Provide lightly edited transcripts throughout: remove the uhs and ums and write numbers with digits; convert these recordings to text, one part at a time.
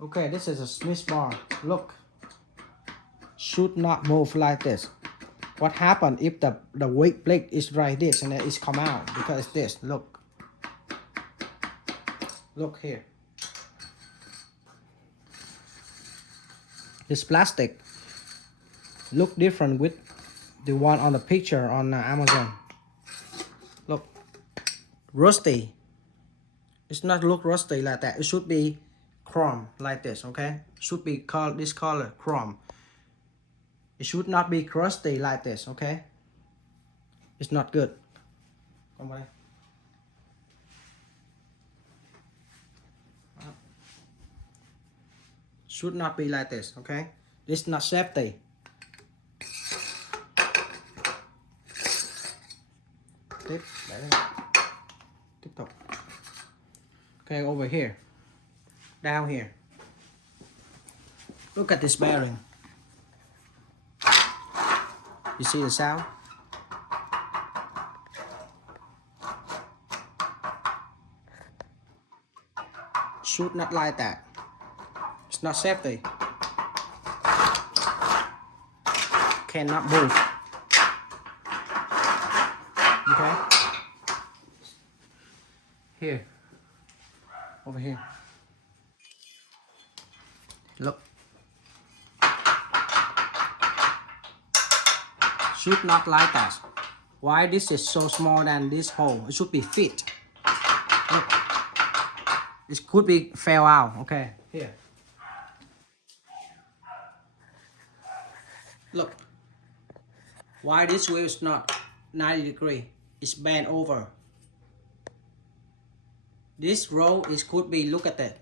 Okay, this is a Smith bar. Look, should not move like this. What happened if the weight plate is like this and then it's come out because it's this? Look here. This plastic look different with the one on the picture on Amazon. Look, rusty. It's not look rusty like that. It should be chrome like this. Okay, should be called this color chrome. It should not be crusty like this. Okay, it's not good. Come on. Should not be like this. Okay, this is not safety. Tiếp tục. Okay, over here, down here. Look at this bearing. You see the sound? Should not like that. It's not safety. Cannot move. Okay. Here. Over here. Look. Should not like that. Why this is so small than this hole? It should be fit. Look. It could be fell out. Okay. Here. Look. Why this wheel is not 90 degrees? It's bent over. This row is could be, look at that.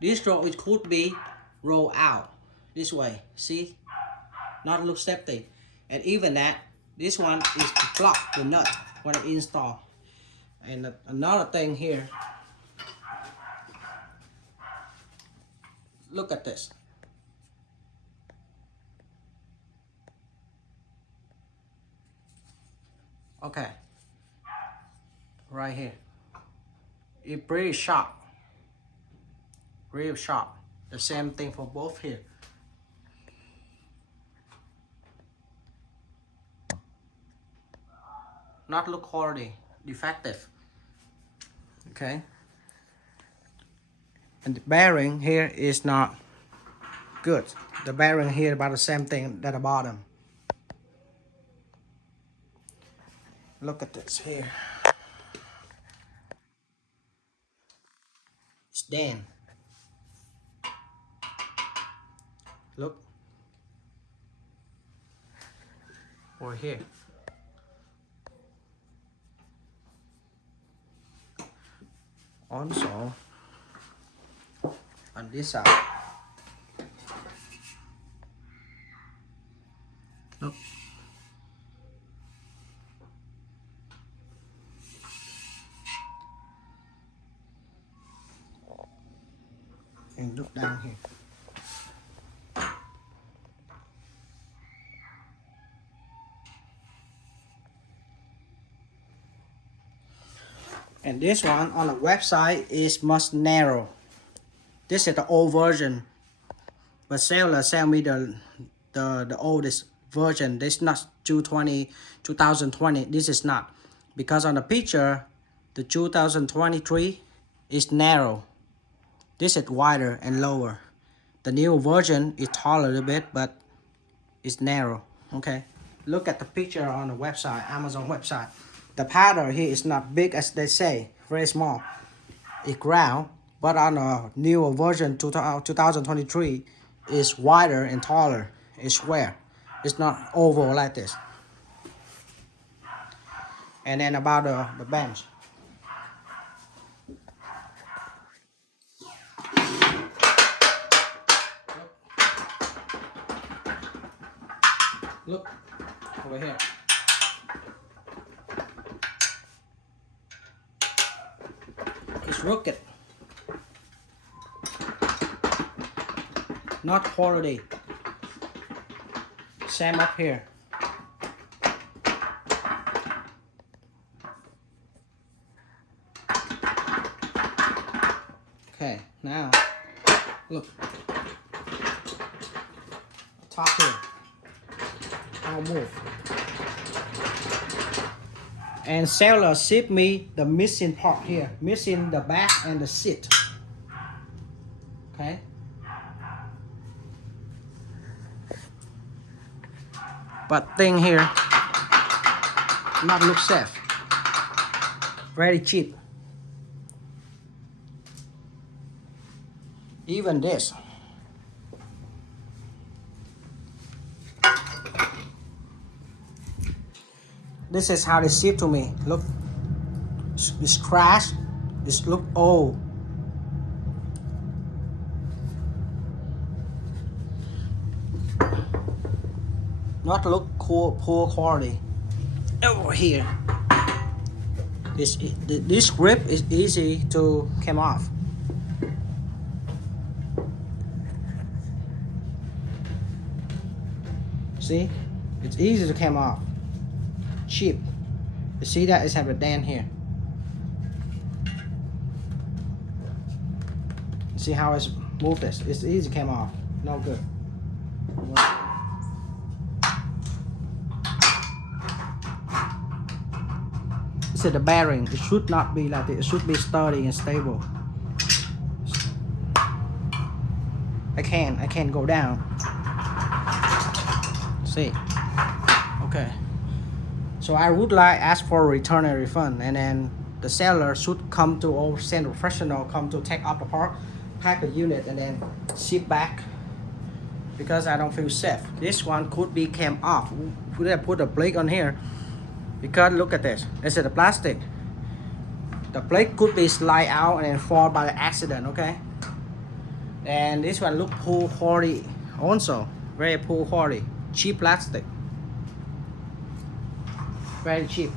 This row it could be roll out this way. See? Not look safety. And even that, this one is to block the nut when I install. And another thing here. Look at this. Okay. Right here. It's pretty sharp. Real sharp. The same thing for both here. Not look quality. Defective. Okay. And the bearing here is not good. The bearing here about the same thing at the bottom. Look at this here. It's done. Look. Over here. Also, on this side. Look. And look down here. And this one on the website is much narrow. This is the old version, but seller sell me the oldest version. This is not 2020. This is not, because on the picture the 2023 is narrow. This is wider and lower. The new version is taller a little bit, but it's narrow. Okay, look at the picture on the website, Amazon website. The pattern here is not big as they say, very small. It's round, but on a newer version 2023 is wider and taller. It's square. It's not oval like this. And then about the bench. Look over here. It's rocket. Not quality. Same up here. Okay, now Look. Top here. I'll move. And seller shipped me the missing part here. Missing the back and the seat. Okay. But thing here not look safe. Very cheap. Even this. This is how they ship to me. Look, it's crashed. It's look old. Not look cool, poor quality. Over here, this grip is easy to come off. See, it's easy to come off. Cheap. You see that it's have a dent here. You see how it's moved this? It's easy to come off. No good. This is the bearing. It should not be like this. It should be sturdy and stable. I can't go down. See. Okay. So I would like ask for a return and refund, and then the seller should come to or send a professional come to take up the part, pack the unit, and then ship back. Because I don't feel safe. This one could be came off. Could I put a plate on here? Because look at this. This is the plastic. The plate could be slide out and then fall by accident. Okay. And this one look poor quality also. Very poor quality. Cheap plastic. Very cheap.